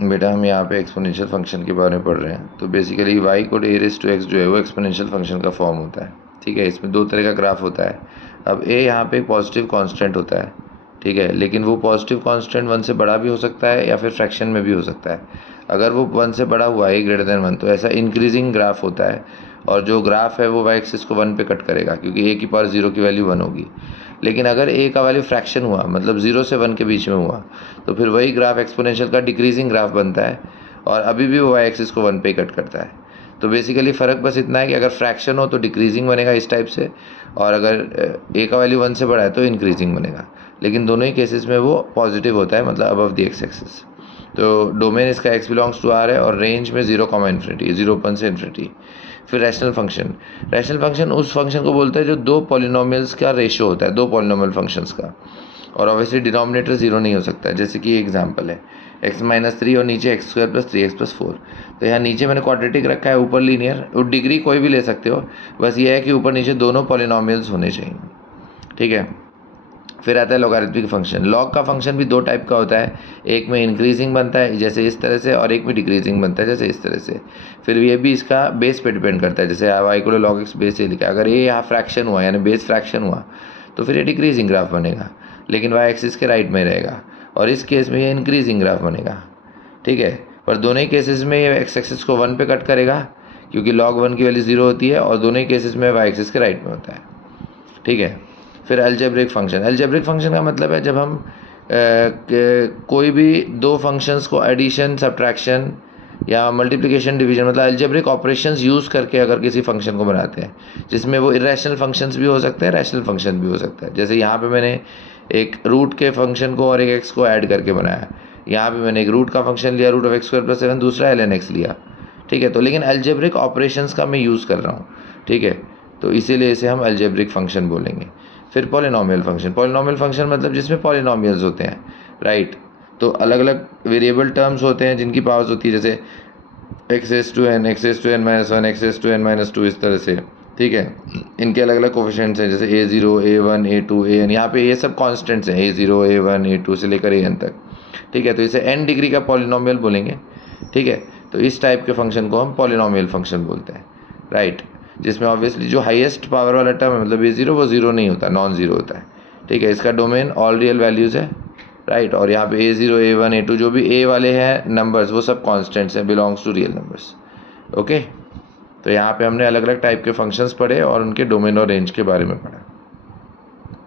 बेटा हम यहाँ पे एक्सपोनेंशियल फंक्शन के बारे में पढ़ रहे हैं। तो बेसिकली y को a⁻x जो है वो एक्सपोनेंशियल फंक्शन का फॉर्म होता है। ठीक है, इसमें दो तरह का ग्राफ होता है। अब a यहाँ पे पॉजिटिव कांस्टेंट होता है, ठीक है, लेकिन वो पॉजिटिव कांस्टेंट 1 से बड़ा भी हो सकता है या फिर फ्रैक्शन में भी हो सकता है। अगर वो 1 से बड़ा हुआ a>1 तो ऐसा इंक्रीजिंग ग्राफ होता है, और जो ग्राफ है वो y एक्सिस को 1 पे कट करेगा क्योंकि a की पावर 0 की वैल्यू 1 होगी। लेकिन अगर a का वैल्यू फ्रैक्शन हुआ, मतलब 0 से 1 के बीच में हुआ, तो फिर वही ग्राफ एक्सपोनेंशियल का डिक्रीजिंग ग्राफ बनता है, और अभी भी वो y एक्सिस को 1 पे कट करता है। तो बेसिकली फ़र्क बस इतना है कि अगर फ्रैक्शन हो तो डिक्रीजिंग बनेगा इस टाइप से, और अगर a का वैल्यू 1 से बड़ा है तो इंक्रीजिंग बनेगा। लेकिन दोनों ही केसेस में वो पॉजिटिव होता है, मतलब अबव द x एक्सिस। तो डोमेन इसका x बिलोंग्स टू r है, और रेंज में 0, इन्फिनिटी, 0 से इन्फिनिटी। फिर रैशनल फंक्शन उस फंक्शन को बोलते हैं जो दो पॉलिनोमियल्स का रेशियो होता है, दो पॉलिनोमियल फंक्शंस का, और ऑब्वियसली डिनोमिनेटर 0 नहीं हो सकता है। जैसे कि एग्जांपल है x-3 और नीचे x² + 3x+4। तो यहाँ नीचे मैंने क्वाड्रेटिक रखा है, ऊपर लीनियर, और डिग्री कोई भी ले सकते हो, बस ये है कि ऊपर नीचे दोनों पॉलिनोमियल्स होने चाहिए। ठीक है, फिर आता है लॉगरिथमिक फंक्शन। लॉग का फंक्शन भी दो टाइप का होता है, एक में इंक्रीजिंग बनता है जैसे इस तरह से, और एक में डिक्रीजिंग बनता है जैसे इस तरह से। फिर ये भी इसका बेस पे डिपेंड करता है, जैसे y को log x बेस से लिखा है। अगर ये यहाँ फ्रैक्शन हुआ यानी बेस फ्रैक्शन हुआ तो फिर ये डिक्रीजिंग ग्राफ बनेगा, लेकिन y एक्सिस के राइट में रहेगा, और इस केस में ये इंक्रीजिंग ग्राफ बनेगा। ठीक है, पर दोनों ही केसेस में ये x एक्सिस को 1 पे कट करेगा क्योंकि log 1 की वैल्यू 0 होती है, और दोनों ही केसेस में y एक्सिस के राइट में होता है। ठीक है, फिर अलजेब्रिक फंक्शन का मतलब है जब हम कोई भी दो फंक्शंस को एडिशन, सब्ट्रैक्शन या मल्टीप्लिकेशन, डिवीजन, मतलब अलजेब्रिक ऑपरेशंस यूज़ करके अगर किसी फंक्शन को बनाते हैं, जिसमें वो इरेशनल फंक्शंस भी हो सकते हैं, रैशनल फंक्शन भी हो सकता है। जैसे यहाँ पे मैंने एक रूट के फंक्शन को और एक एक्स को ऐड करके बनाया। यहाँ पे मैंने एक रूट का फंक्शन लिया, √(x²+ 7), दूसरा ln x लिया। ठीक है, तो लेकिन अलजेब्रिक ऑपरेशंस का मैं यूज़ कर रहा हूँ। ठीक है, तो इसीलिए इसे हम अलजेब्रिक फंक्शन बोलेंगे। फिर पॉलिनोमियल फंक्शन मतलब जिसमें पॉलिनोमियल्स होते हैं, राइट। तो अलग अलग वेरिएबल टर्म्स होते हैं जिनकी पावर्स होती है, जैसे x⁻n, x⁻n−1, x⁻n−2, इस तरह से। ठीक है, इनके अलग अलग कोफिशिएंट्स हैं, जैसे a0, a1, a2, an। यहाँ पे ये सब कॉन्स्टेंट्स हैं, a0, a1, a2 से लेकर an तक। ठीक है, तो इसे n डिग्री का पॉलिनोमियल बोलेंगे। ठीक है, तो इस टाइप के फंक्शन को हम पॉलिनोमियल फंक्शन बोलते हैं, राइट, जिसमें ऑब्वियसली जो हाईएस्ट पावर वाला टर्म है, मतलब a0, वो 0 नहीं होता, नॉन ज़ीरो होता है। ठीक है, इसका डोमेन ऑल रियल वैल्यूज़ है, राइट, और यहाँ पे a0, a1, a2 जो भी a वाले हैं नंबर्स, वो सब कॉन्स्टेंट्स हैं, belongs to real numbers. Okay, तो यहाँ पे हमने अलग अलग टाइप के फंक्शंस पढ़े और उनके डोमेन और रेंज के बारे में पढ़ा।